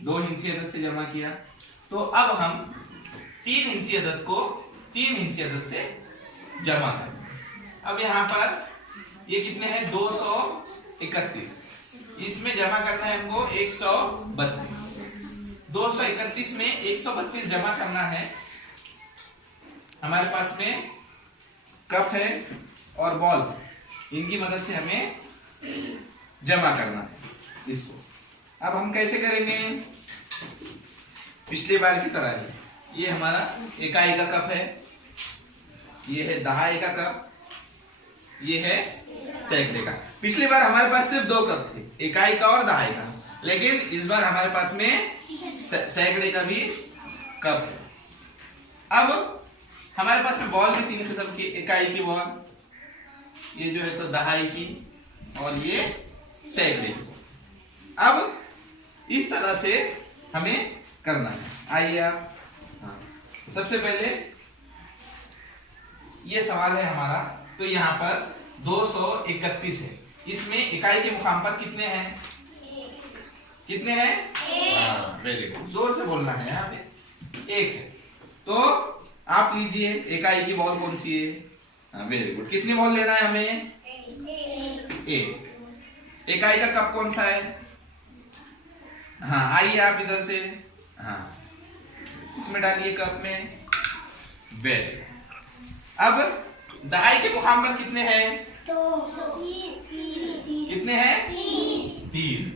दो हिंसी अदद से जमा किया, तो अब हम 3 हिंसी अदद को 3 हिंसी अदद से जमा करेंगे। अब यहाँ पर ये कितने हैं 231, इसमें जमा करना है हमको 132। 231 में 132 जमा करना है। हमारे पास में कप है और बॉल, इनकी मदद से हमें जमा करना है इसको। अब हम कैसे करेंगे? पिछली बार की तरह ही, ये हमारा इकाई का कप है, ये है दहाई का कप, ये है सैकड़े का। पिछली बार हमारे पास सिर्फ 2 कप थे, इकाई का और दहाई का, लेकिन इस बार हमारे पास में सैकड़े का भी कप है। अब हमारे पास में बॉल भी 3 किस्म की, इकाई की बॉल, ये जो है तो दहाई की, और ये सैकड़े की। अब इस तरह से हमें करना है। आइए आप, हाँ, सबसे पहले ये सवाल है हमारा, तो यहाँ पर 231 है, इसमें इकाई के मुकाम पर कितने हैं? कितने हैं? हाँ, वेरी गुड, जोर से बोलना है। यहाँ पे 1 है, तो आप लीजिए इकाई की बॉल कौन सी है? हाँ, वेरी गुड। कितनी बॉल लेना है हमें? 1। इकाई का कप कौन सा है? हाँ, आइए आप इधर से, हाँ, इसमें डालिए कप में। वेरी। अब दहाई के मुकाम पर कितने हैं? कितने हैं? 3।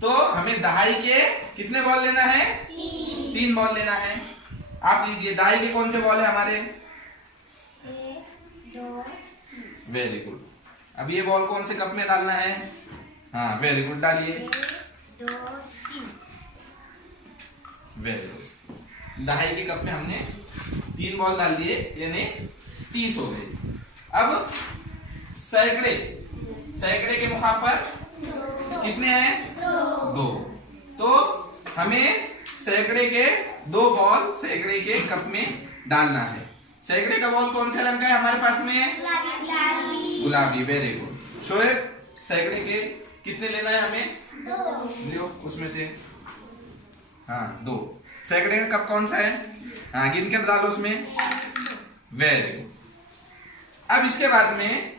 तो हमें दहाई के कितने बॉल लेना है? 3 बॉल लेना है। आप लीजिए, दहाई के कौन से बॉल है हमारे? 1 2 वेरी गुड। अब ये बॉल कौन से कप में डालना है? हाँ, वेरी गुड, डालिए। 1 2 3 वेरी गुड। दहाई के कप में हमने 3 बॉल डाल दिए, यानी 30 हो गए। अब सैकड़े के मुकाम पर कितने हैं? 2। तो हमें सैकड़े के 2 बॉल सैकड़े के कप में डालना है। सैकड़े का बॉल कौन से रंग का है हमारे पास में? गुलाबी। Very good. शोएब, सैकड़े के कितने लेना है हमें? 2। उसमें से, हाँ, 2। सैकड़े का कप कौन सा है? हाँ, गिनकर डालो उसमें। Very good. अब इसके बाद में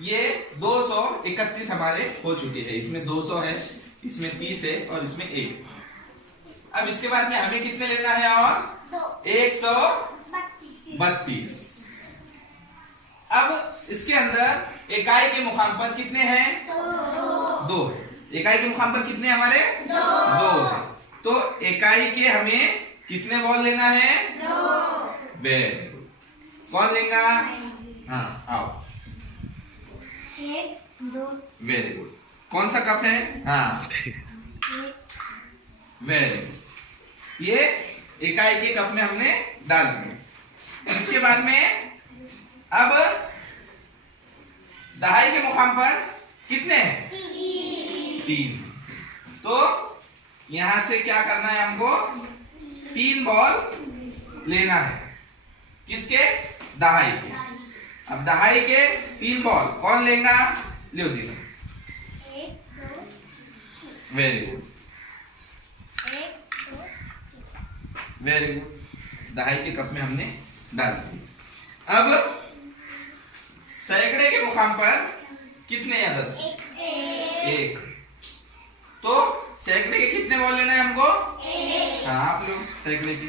ये 231 हमारे हो चुके हैं। इसमें 200 है, इसमें 30 है, और इसमें 1। अब इसके बाद में हमें कितने लेना है? और 132। अब इसके अंदर इकाई के मुकाम पर कितने हैं? 2। इकाई के मुकाम पर कितने हमारे? 2। तो इकाई के हमें कितने बॉल लेना है? 2। Very good. कौन लेगा? हाँ, आओ। 1 2 वेरी गुड। कौन सा कप है? हाँ, वेरी गुड। ये इकाई के कप में हमने डाल दिए। इसके बाद में अब दहाई के मुकाम पर कितने हैं? 3। तो यहां से क्या करना है हमको? 3 बॉल लेना है। किसके? दहाई के। अब दहाई के 3 बॉल कौन लेगा? लो जी। 1 2 वेरी गुड, 1 2 वेरी गुड। दहाई के कप में हमने डाल दिया। अब सैकड़े के मुकाम पर कितने अदद? 1। तो सैकड़े के कितने बॉल लेना है हमको? 1। हाँ, आप लोग सैकड़े की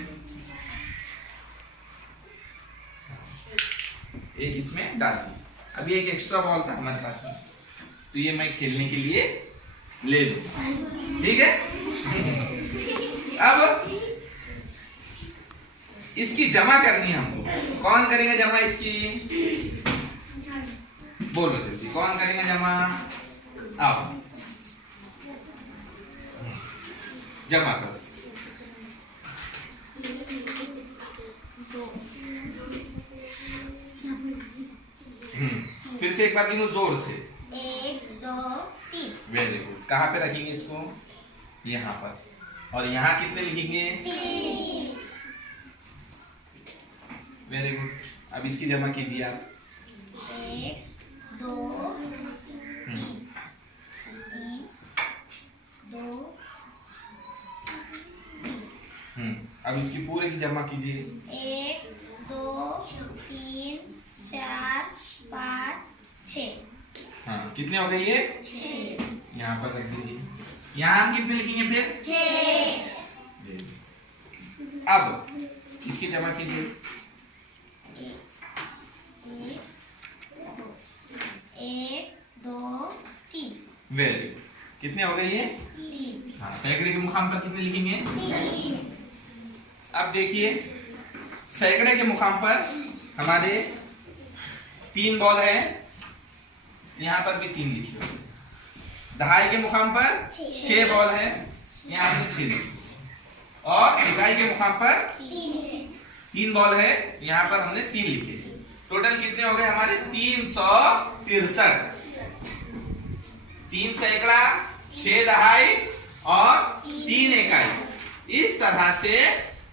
1 इसमें डाल दी। अभी एक एक्स्ट्रा बॉल था हमारे पास में, तो ये मैं खेलने के लिए ले लूं, ठीक है? अब इसकी जमा करनी है हमको। कौन करेगा जमा इसकी? बोलो जल्दी, कौन करेगा जमा? आओ, जमा करो। फिर से एक बार गिनो जोर से। 1 2 3 वेरी गुड। कहाँ पे रखेंगे इसको? यहाँ पर। और यहाँ कितने लिखेंगे? 3 वेरी गुड। अब इसकी जमा कीजिए आप। 1 2 3 2 अब इसकी पूरे की जमा कीजिए। 1 2 3 4 5 6 हाँ, कितने हो गए ये? 6 यहाँ पर रख दीजिए। यहाँ हम कितने लिखेंगे फिर? 6 अब इसकी जमा कीजिए। 1 2 3 वेरी गुड। कितने हो गए ये? 3 हाँ, सैकड़े के मुकाम पर कितने लिखेंगे? अब देखिए, सैकड़े के मुकाम पर हमारे 3 बॉल है, यहाँ पर भी 3 लिखिए। दहाई के मुकाम पर 6 बॉल है, यहाँ पे 6 लिखिए। और इकाई के मुकाम पर 3 बॉल है, यहाँ पर हमने 3 लिखे। टोटल कितने हो गए हमारे? 363। 3 सैकड़ा, 6 दहाई और 3 इकाई। इस तरह से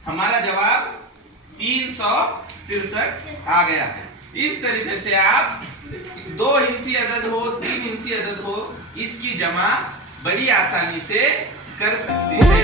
हमारा जवाब 363 आ गया है। इस तरीके से आप 2 हिंसी अदद हो, 3 हिंसी अदद हो, इसकी जमा बड़ी आसानी से कर सकते हैं।